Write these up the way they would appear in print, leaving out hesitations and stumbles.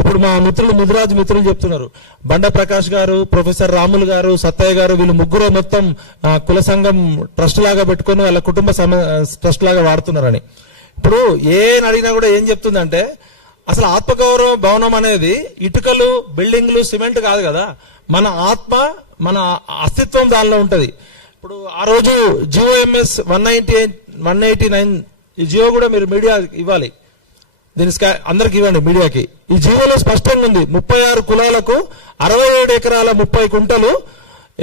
ఇప్పుడు మా మిత్రులు ముదిరాజు మిత్రులు చెప్తున్నారు, బండ ప్రకాష్ గారు, ప్రొఫెసర్ రాములు గారు, సత్తయ్య గారు, వీళ్ళు ముగ్గురు మొత్తం కుల సంఘం ట్రస్ట్ లాగా పెట్టుకుని వాళ్ళ కుటుంబ ట్రస్ట్ లాగా వాడుతున్నారని. ఇప్పుడు ఏం అడిగినా కూడా ఏం చెప్తుందంటే, అసలు ఆత్మగౌరవ భవనం అనేది ఇటుకలు, బిల్డింగ్లు, సిమెంట్ కాదు కదా, మన ఆత్మ, మన అస్తిత్వం దానిలో ఉంటది. ఇప్పుడు ఆ రోజు జిఓఎంఎస్ 189 ఈ జియో కూడా మీరు మీడియా ఇవ్వాలి, దీని అందరికి ఇవ్వండి మీడియాకి. ఈ జీవోలో స్పష్టంగా ఉంది, 36 కులాలకు 67 ఎకరాల 30 కుంటలు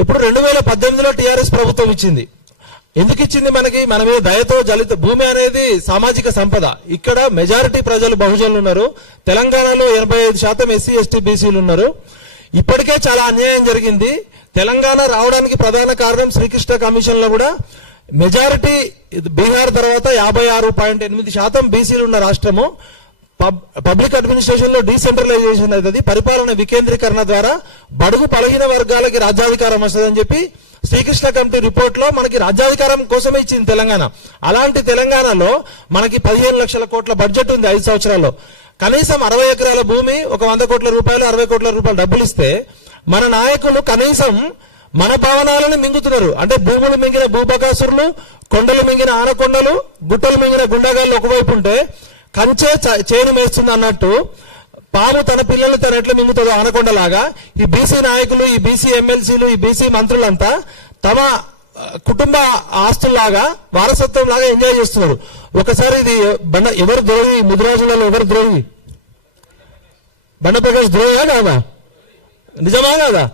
ఇప్పుడు 2018లో టీఆర్ఎస్ ప్రభుత్వం ఇచ్చింది. ఎందుకు ఇచ్చింది మనకి? మన మీద దయతో జలిత భూమి అనేది సామాజిక సంపద. ఇక్కడ మెజారిటీ ప్రజలు బహుజనులు ఉన్నారు. తెలంగాణలో 85% ఎస్సీ ఎస్టీ బీసీలు ఉన్నారు. ఇప్పటికే చాలా అన్యాయం జరిగింది. తెలంగాణ రావడానికి ప్రధాన కారణం శ్రీకృష్ణ కమిషన్ లో కూడా మెజారిటీ బీహార్ తర్వాత 56.8% బీసీలు ఉన్న రాష్ట్రము. పబ్లిక్ అడ్మినిస్ట్రేషన్ లో డీసెంట్రలైజేషన్ అవుతుంది, పరిపాలన వికేంద్రీకరణ ద్వారా బడుగు బలహీన వర్గాలకి రాజ్యాధికారం వస్తుందని చెప్పి శ్రీకృష్ణ కమిటీ రిపోర్ట్ లో మనకి రాజ్యాధికారం కోసమే ఇచ్చింది తెలంగాణ. అలాంటి తెలంగాణలో మనకి 15 లక్షల కోట్ల బడ్జెట్ ఉంది 5 సంవత్సరాల్లో. కనీసం 60 ఎకరాల భూమి, ఒక 100 కోట్ల రూపాయలు, 60 కోట్ల రూపాయలు డబ్బులు ఇస్తే మన నాయకులు కనీసం మన భవనాలను మింగుతున్నారు. అంటే భూములు మింగిన భూబకాసురులు, కొండలు మింగిన ఆనకొండలు, గుట్టలు మింగిన గుండగాళ్ళు ఒకవైపు ఉంటే, కంచే చేను మేస్తుంది అన్నట్టు పాము తన పిల్లల్ని తను ఎట్లా మింగుతుందో ఆనకొండలాగా ఈ బీసీ నాయకులు, ఈ బీసీ ఎమ్మెల్సీలు, ఈ బీసీ మంత్రులంతా తమ కుటుంబ ఆస్తుల్లాగా, వారసత్వం లాగా ఎంజాయ్ చేస్తున్నారు. ఒకసారి ఇది ఎవరు ద్రోహి? ముదిరాజులలో ఎవరు ద్రోహి? బండ ప్రకాష్ ద్రోహిగా కాదా? నిజమా కాదా?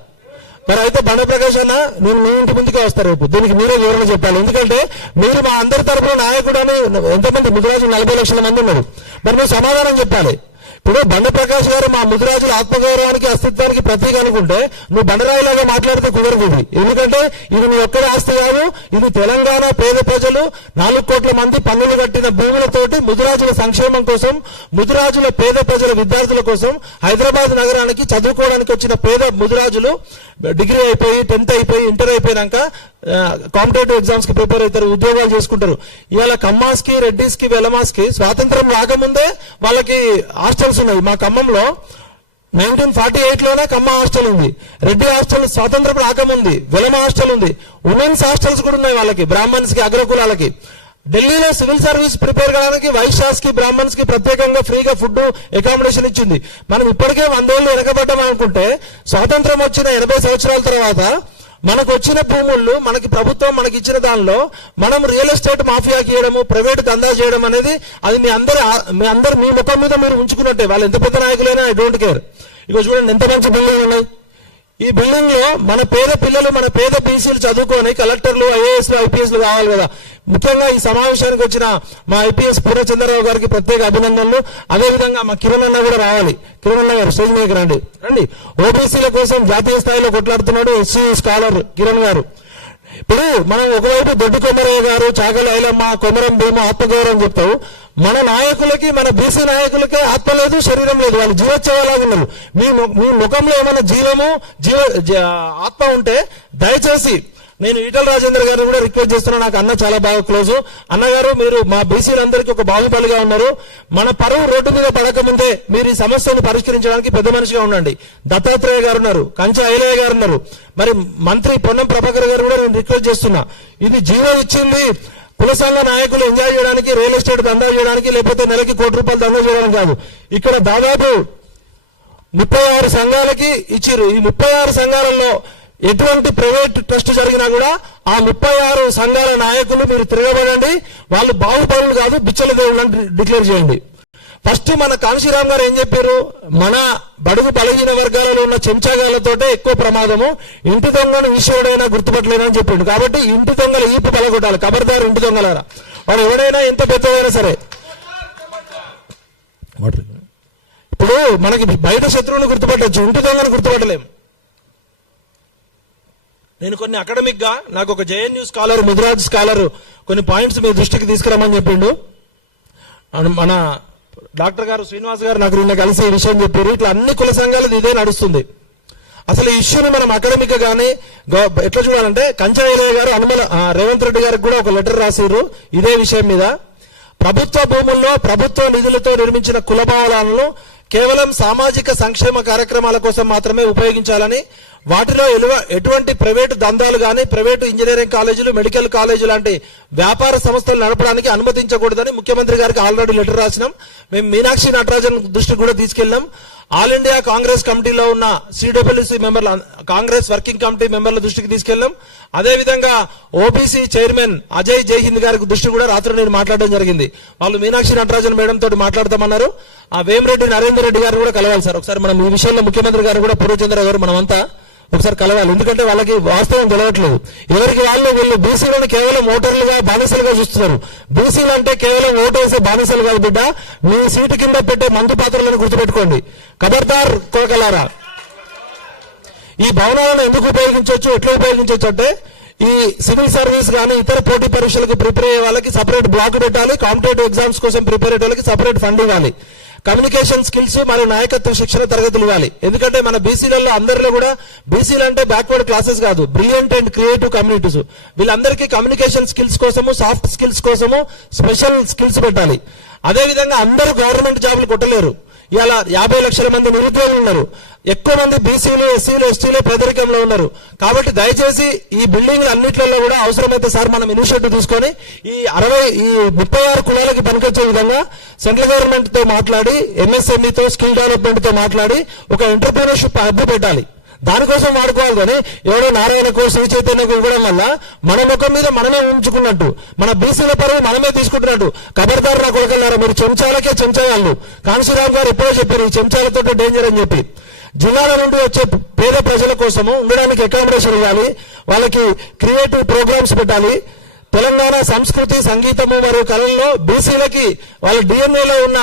మరి అయితే బండ ప్రకాష్ అన్న, నేను మీ ఇంటి ముందుకే వస్తారు రేపు, దీనికి మీరే వివరణ చెప్పాలి. ఎందుకంటే మీరు మా అందరి తరఫున నాయకుడు అని ఎంతమంది ముదిరాజులు 40 లక్షల మంది ఉన్నారు. మరి మీరు సమాధానం చెప్పాలి. ఇప్పుడు బండ ప్రకాష్ గారు మా ముదిరాజుల ఆత్మగౌరవానికి, అస్తిత్వానికి ప్రతీక అనుకుంటే నువ్వు బండరాయిలాగా మాట్లాడితే కుదరదు ఇది. ఎందుకంటే ఇది నీ ఒక్కడి ఆస్తి కాదు, ఇది తెలంగాణ పేద ప్రజలు 4 కోట్ల మంది పన్నులు కట్టిన భూములతోటి ముదిరాజుల సంక్షేమం కోసం, ముదిరాజుల పేద ప్రజల విద్యార్థుల కోసం, హైదరాబాద్ నగరానికి చదువుకోవడానికి వచ్చిన పేద ముదిరాజులు డిగ్రీ అయిపోయి, 10th అయిపోయి, ఇంటర్ అయిపోయినాక కాంపిటేటివ్ ఎగ్జామ్స్ కి ప్రిపేర్ అవుతారు, ఉద్యోగాలు చేసుకుంటారు. ఇవాళ కమ్మాస్ కి, రెడ్డిస్ కి, వెలమాస్ కి స్వాతంత్రం రాకముందే వాళ్ళకి హాస్టల్స్ ఉన్నాయి. మా ఖమ్మంలో 1948లోనే కమ్మ హాస్టల్ ఉంది, రెడ్డి హాస్టల్ స్వాతంత్రం రాకముంది, వెలమ హాస్టల్ ఉంది, ఉమెన్స్ హాస్టల్స్ కూడా ఉన్నాయి వాళ్ళకి, బ్రాహ్మణ్స్ కి, అగ్రకులాలకి. ఢిల్లీలో సివిల్ సర్వీస్ ప్రిపేర్ కావడానికి వైశ్యాస్ కి, బ్రాహ్మణ్స్ కి ప్రత్యేకంగా ఫ్రీగా ఫుడ్, అకామిడేషన్ ఇచ్చింది. మనం ఇప్పటికే 100 ఏళ్ళు వెనకబడ్డాం అనుకుంటే, స్వాతంత్రం వచ్చిన 80 సంవత్సరాల తర్వాత మనకు వచ్చిన భూములు, మనకి ప్రభుత్వం మనకి ఇచ్చిన దానిలో మనం రియల్ ఎస్టేట్ మాఫియాకి ఇవ్వడము, ప్రైవేట్ దందా చేయడం అనేది అది మీ ముఖం మీద మీరు ఉంచుకున్నట్టే. వాళ్ళు ఎంత పెద్ద నాయకులైనా ఐ డోంట్ కేర్. ఇక చూడండి ఎంత మంచి బిల్డింగ్ ఉన్నాయి. ఈ బిల్డింగ్ లో మన పేద పిల్లలు, మన పేద బీసీలు చదువుకొని కలెక్టర్లు, ఐఏఎస్లు, ఐపీఎస్లు కావాలి కదా. ముఖ్యంగా ఈ సమావేశానికి వచ్చిన మా ఐపీఎస్ పూర్ణచంద్రరావు గారికి ప్రత్యేక అభినందనలు. అదేవిధంగా మా కిరణ్ అన్న కూడా రావాలి. కిరణ్ అన్న గారు స్టేజ్ మీదకి రండి. ఓబీసీల కోసం జాతీయ స్థాయిలో కొట్లాడుతున్నాడు ఎస్సీ స్కాలర్ కిరణ్ గారు. ఇప్పుడు మనం ఒకవైపు దొడ్డి కొమరయ్య గారు, చాగల ఐలమ్మ, కొమరం భీమ ఆత్మగౌరవం చెప్తావు. మన నాయకులకి, మన బీసీ నాయకులకే ఆత్మ లేదు, శరీరం లేదు, వాళ్ళు జీవోత్సవాలాగా ఉన్నారు. మీ ముఖంలో ఏమైనా ఆత్మ ఉంటే దయచేసి నేను ఈటల రాజేంద్ర గారిని కూడా రిక్వెస్ట్ చేస్తున్నా. నాకు అన్న చాలా బాగా క్లోజ్. అన్నగారు, మీరు మా బీసీలందరికీ ఒక బాహుబలిగా ఉన్నారు. మన పరువు రోడ్డు మీద పడకముందే మీరు ఈ సమస్యను పరిష్కరించడానికి పెద్ద మనిషిగా ఉండండి. దత్తాత్రేయ గారు ఉన్నారు, కంచె ఐలయ్య గారు ఉన్నారు, మరి మంత్రి పొన్నం ప్రభాకర్ గారు కూడా నేను రిక్వెస్ట్ చేస్తున్నా. ఇది జీవో ఇచ్చింది కుల సంఘ నాయకులు ఎంజాయ్ చేయడానికి, రియల్ ఎస్టేట్ దందా చేయడానికి, లేకపోతే నెలకి ₹1 కోటి దందా చేయడానికి కాదు. ఇక్కడ దాదాపు 36 సంఘాలకి ఇచ్చిర్రు. ఈ 36 సంఘాలలో ఎటువంటి ప్రైవేట్ ట్రస్ట్ జరిగినా కూడా ఆ 36 సంఘాల నాయకులు మీరు తిరగబడండి. వాళ్ళు బాహుబలులు కాదు, బిచ్చల దేవుళ్ళని డిక్లేర్ చేయండి. ఫస్ట్ మన కాంశీరామ్ గారు ఏం చెప్పారు? మన బడుగు బలహీన వర్గాలలో ఉన్న చెంచాగాలతోటే ఎక్కువ ప్రమాదము, ఇంటి దొంగను ఈశ్వరుడైనా గుర్తుపట్టలేనని చెప్పిండు. కాబట్టి ఇంటి దొంగల ఈపు పలగొట్టాలి. ఖబర్దారు ఇంటి దొంగలారా, వాడు ఎవడైనా ఎంత పెద్దదైనా సరే. ఇప్పుడు మనకి బయట శత్రువుని గుర్తుపట్టచ్చు, ఇంటి దొంగను గుర్తుపట్టలేము. నేను కొన్ని అకాడమిక్ గా, నాకు ఒక జేఎన్యూ స్కాలర్, ముదిరాజ్ స్కాలర్ కొన్ని పాయింట్స్ మీ దృష్టికి తీసుకురామని చెప్పిండు. మన డాక్టర్ గారు శ్రీనివాస్ గారు నాకు నిన్న కలిసి ఈ విషయం చెప్పారు. ఇట్లా అన్ని కుల సంఘాలు ఇదే నడుస్తుంది. అసలు ఈ ఇష్యూని మనం అకాడమిక్ గానీ ఎట్లా చూడాలంటే, కంచయ్య గారు రేవంత్ రెడ్డి గారికి కూడా ఒక లెటర్ రాసిర్రు ఇదే విషయం మీద. ప్రభుత్వ భూముల్లో ప్రభుత్వ నిధులతో నిర్మించిన కుల భవనాలను కేవలం సామాజిక సంక్షేమ కార్యక్రమాల కోసం మాత్రమే ఉపయోగించాలని, వాటిలో ఎటువంటి ప్రైవేటు దందాలు కానీ, ప్రైవేటు ఇంజనీరింగ్ కాలేజీలు, మెడికల్ కాలేజీలు లాంటి వ్యాపార సంస్థలు నడపడానికి అనుమతించకూడదని ముఖ్యమంత్రి గారికి ఆల్రెడీ లెటర్ రాసినాం. మేము మీనాక్షి నటరాజన్ దృష్టికి కూడా తీసుకెళ్ళాం. ఆల్ ఇండియా కాంగ్రెస్ కమిటీలో ఉన్న సిడబ్ల్యూసి మెంబర్ల, కాంగ్రెస్ వర్కింగ్ కమిటీ మెంబర్ల దృష్టికి తీసుకెళ్ళాం. అదేవిధంగా ఓబీసీ చైర్మన్ అజయ్ జైహింద్ గారికి దృష్టి కూడా రాత్రి నేను మాట్లాడడం జరిగింది. వాళ్ళు మీనాక్షి నటరాజన్ మేడం తోటి మాట్లాడతామన్నారు. ఆ వేమిరెడ్డి నరేందర్ రెడ్డి గారు కూడా కలవాలి సార్. ఒకసారి మనం ఈ విషయంలో ముఖ్యమంత్రి గారు కూడా పూర్వచంద్ర గారు మనమంతా ఒకసారి కలవాలి. ఎందుకంటే వాళ్ళకి వాస్తవం తెలియట్లేదు. ఎవరికి వాళ్ళు వీళ్ళు బీసీలను కేవలం ఓటర్లుగా, బానిసలుగా చూస్తున్నారు. బీసీలు అంటే కేవలం ఓటు వేసే బానిసలు కాదు బిడ్డ. మీ సీటు కింద పెట్టే మందు పాత్రలను గుర్తుపెట్టుకోండి. ఖబర్దార్ కొరకలారా. ఈ భవనాలను ఎందుకు ఉపయోగించవచ్చు, ఎట్లా ఉపయోగించవచ్చు అంటే, ఈ సివిల్ సర్వీస్ కానీ ఇతర పోటీ పరీక్షలకు ప్రిపేర్ అయ్యే వాళ్ళకి సపరేట్ బ్లాక్ పెట్టాలి. కాంపిటేటివ్ ఎగ్జామ్స్ కోసం ప్రిపేర్ అయ్యే వాళ్ళకి సపరేట్ ఫండ్ ఇవ్వాలి. కమ్యూనికేషన్ స్కిల్స్ మరియు నాయకత్వ శిక్షణ తరగతులు ఇవ్వాలి. ఎందుకంటే మన బీసీలలో అందరిలో కూడా బీసీలు అంటే బ్యాక్వర్డ్ క్లాసెస్ కాదు, బ్రిలియంట్ అండ్ క్రియేటివ్ కమ్యూనిటీస్. వీళ్ళందరికీ కమ్యూనికేషన్ స్కిల్స్ కోసము, సాఫ్ట్ స్కిల్స్ కోసము స్పెషల్ స్కిల్స్ పెట్టాలి. అదేవిధంగా అందరూ గవర్నమెంట్ జాబులు కొట్టలేరు. ఇలా 50 లక్షల మంది నిరుద్యోగులు ఉన్నారు. ఎక్కువ మంది బీసీలు, ఎస్సీలు, ఎస్టీలు పేదరికంలో ఉన్నారు. కాబట్టి దయచేసి ఈ బిల్డింగ్లు అన్నిట్లలో కూడా అవసరమైతే సార్ మనం ఇనిషియేటివ్ తీసుకొని ఈ 36 కులాలకి పనికొచ్చే విధంగా సెంట్రల్ గవర్నమెంట్ తో మాట్లాడి, ఎంఎస్ఎంఈతో, స్కిల్ డెవలప్మెంట్ తో మాట్లాడి ఒక ఎంటర్ప్రీనర్షిప్ హబ్ పెట్టాలి. దానికోసం వాడుకోవాలి. కానీ ఎవడో నారాయణకు, శ్రీ చైతన్యకు ఇవ్వడం వల్ల మన ముఖం మీద మనమే ఉంచుకున్నట్టు, మన బీసీల పరువు మనమే తీసుకుంటున్నట్టు. ఖబర్దార్ నా కొడుకున్నారా, మీరు చెంచాలకే చెంచాయాళ్ళు. కాంశీరామ్ గారు ఎప్పుడో చెప్పారు ఈ చెంచాలతో డేంజర్ అని చెప్పి. జిల్లాల నుండి వచ్చే పేద ప్రజల కోసము ఉండడానికి అకామిడేషన్ ఇవ్వాలి, వాళ్ళకి క్రియేటివ్ ప్రోగ్రామ్స్ పెట్టాలి. తెలంగాణ సంస్కృతి, సంగీతము మరియు కళల్లో బీసీలకి వాళ్ళ డిఎన్ఏలో ఉన్న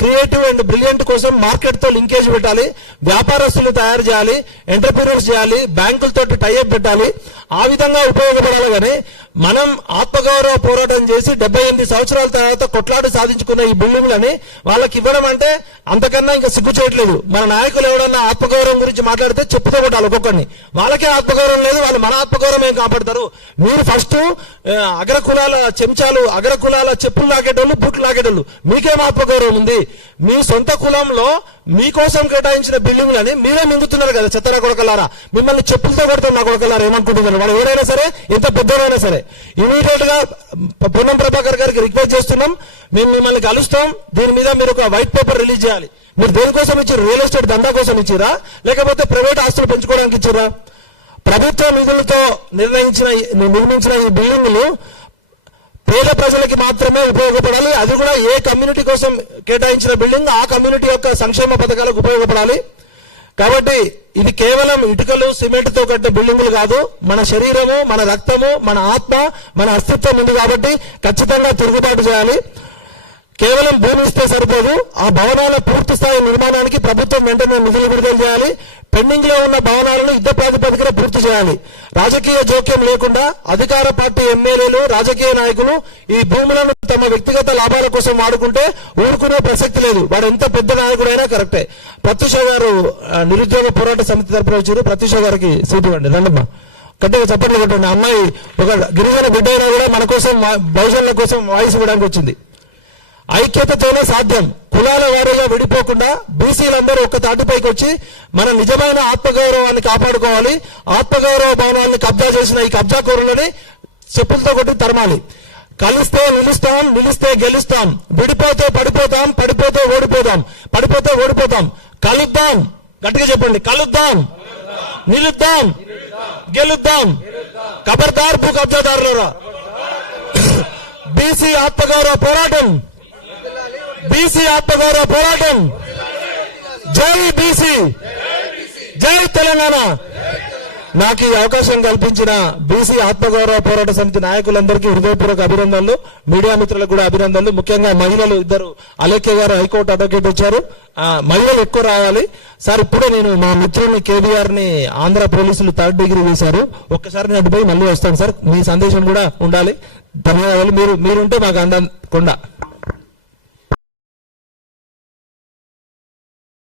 క్రియేటివ్ అండ్ బ్రిలియంట్ కోసం మార్కెట్ తో లింకేజ్ పెట్టాలి. వ్యాపారస్తులు తయారు చేయాలి, ఎంటర్ప్రీనర్స్ చేయాలి, బ్యాంకులతో టైఅప్ పెట్టాలి. ఆ విధంగా ఉపయోగపడాలి. కానీ మనం ఆత్మగౌరవ పోరాటం చేసి 78 సంవత్సరాల తర్వాత కొట్లాడి సాధించుకున్న ఈ బిల్డింగ్లని వాళ్ళకి ఇవ్వడం అంటే అంతకన్నా ఇంకా సిగ్గు చేయట్లేదు. మన నాయకులు ఎవడన్నా ఆత్మగౌరవం గురించి మాట్లాడితే చెప్పుతో కొట్టాలి ఒక్కొక్కరిని. వాళ్ళకే ఆత్మగౌరవం లేదు, వాళ్ళు మన ఆత్మగౌరవం ఏం కాపాడతారు. మీరు ఫస్ట్ అగ్రకులాల చెంచాలు, అగ్రకులాల చెప్పులు లాగేటోళ్ళు, బూట్లు లాగేటోళ్ళు, మీకేం ఆత్మగౌరవం ఉంది? మీ సొంత కులంలో మీకోసం కేటాయించిన బిల్డింగ్లని మీరే మింగుతున్నారు కదా చెత్తరా కొడకలారా. మిమ్మల్ని చెప్పులతో కొడతాం నా కొడకలారా. ఏమనుకుంటున్నారు వాళ్ళు? ఎవరైనా సరే, ఎంత పెద్దవారైనా సరే. ఇమీడియట్ గా పొన్నం ప్రభాకర్ గారికి రిక్వెస్ట్ చేస్తున్నాం, మేము మిమ్మల్ని కలుస్తాం. దీని మీద మీరు ఒక వైట్ పేపర్ రిలీజ్ చేయాలి. మీరు దేనికోసం ఇచ్చారు? రియల్ ఎస్టేట్ దందా కోసం ఇచ్చిరా, లేకపోతే ప్రైవేట్ ఆస్తులు పెంచుకోవడానికి ఇచ్చిరా? ప్రభుత్వ నిధులతో నిర్మించిన ఈ బిల్డింగులు పేద ప్రజలకి మాత్రమే ఉపయోగపడాలి. అది కూడా ఏ కమ్యూనిటీ కోసం కేటాయించిన బిల్డింగ్ ఆ కమ్యూనిటీ యొక్క సంక్షేమ పథకాలకు ఉపయోగపడాలి. కాబట్టి ఇది కేవలం ఇటుకలు, సిమెంట్ తో కట్టే బిల్డింగులు కాదు. మన శరీరము, మన రక్తము, మన ఆత్మ, మన అస్తిత్వం ఉంది. కాబట్టి ఖచ్చితంగా తిరుగుబాటు చేయాలి. కేవలం భూమి ఇస్తే సరిపోదు. ఆ భవనాల పూర్తి స్థాయి నిర్మాణానికి ప్రభుత్వం వెంటనే నిధులు విడుదల చేయాలి. పెండింగ్ లో ఉన్న భవనాలను యుద్ధ ప్రాతిపదికన పూర్తి చేయాలి. రాజకీయ జోక్యం లేకుండా అధికార పార్టీ ఎమ్మెల్యేలు, రాజకీయ నాయకులు ఈ భూములను తమ వ్యక్తిగత లాభాల కోసం వాడుకుంటే ఊరుకునే ప్రసక్తి లేదు. వాడు ఎంత పెద్ద నాయకుడైనా కరెక్టే. ప్రత్యూష గారు నిరుద్యోగ పోరాట సమితి తరపున వచ్చారు. ప్రత్యూష గారికి సీటు ఇవ్వండి. రండమ్మా, గట్టిగా చప్పట్లు కొట్టండి. అమ్మాయి ఒక గిరిజన బిడ్డ అయినా కూడా మన కోసం, బహుజనుల కోసం వాయిస్ ఇవ్వడానికి వచ్చింది. ఐక్యతతోనే సాధ్యం. కులాల వారీగా విడిపోకుండా బీసీలందరూ ఒక్క తాటిపైకి వచ్చి మన నిజమైన ఆత్మగౌరవాన్ని కాపాడుకోవాలి. ఆత్మగౌరవ భవనాన్ని కబ్జా చేసిన ఈ కబ్జాకోరులని చెప్పులతో కొట్టి తరమాలి. కలిస్తే నిలుస్తాం, నిలిస్తే గెలుస్తాం. విడిపోతే పడిపోతాం, పడిపోతే ఓడిపోతాం, పడిపోతే ఓడిపోతాం. కలుద్దాం, గట్టిగా చెప్పండి, కలుద్దాం, నిలుద్దాం, గెలుద్దాం. ఖబర్దార్ భూ కబ్జాదారులరా. బీసీ ఆత్మగౌరవ పోరాటం, బీసీ ఆత్మగౌరవ పోరాటం. జై బీసీ, జై తెలంగాణ. నాకు ఈ అవకాశం కల్పించిన బీసీ ఆత్మగౌరవ పోరాట సమితి నాయకులందరికీ హృదయపూర్వక అభినందనలు. మీడియా మిత్రులకు కూడా అభినందనలు. ముఖ్యంగా మహిళలు ఇద్దరు, అలేఖ్య గారు హైకోర్టు అడ్వకేట్ వచ్చారు. మహిళలు ఎక్కువ రావాలి సార్. ఇప్పుడే నేను మా మిత్రుని కేబీఆర్ ని ఆంధ్ర పోలీసులు 3rd డిగ్రీ వేశారు. ఒక్కసారి నేను అటుపోయి మళ్ళీ వస్తాను సార్. మీ సందేశం కూడా ఉండాలి. ధన్యవాదాలు. మీరుంటే మాకు అందకుండా.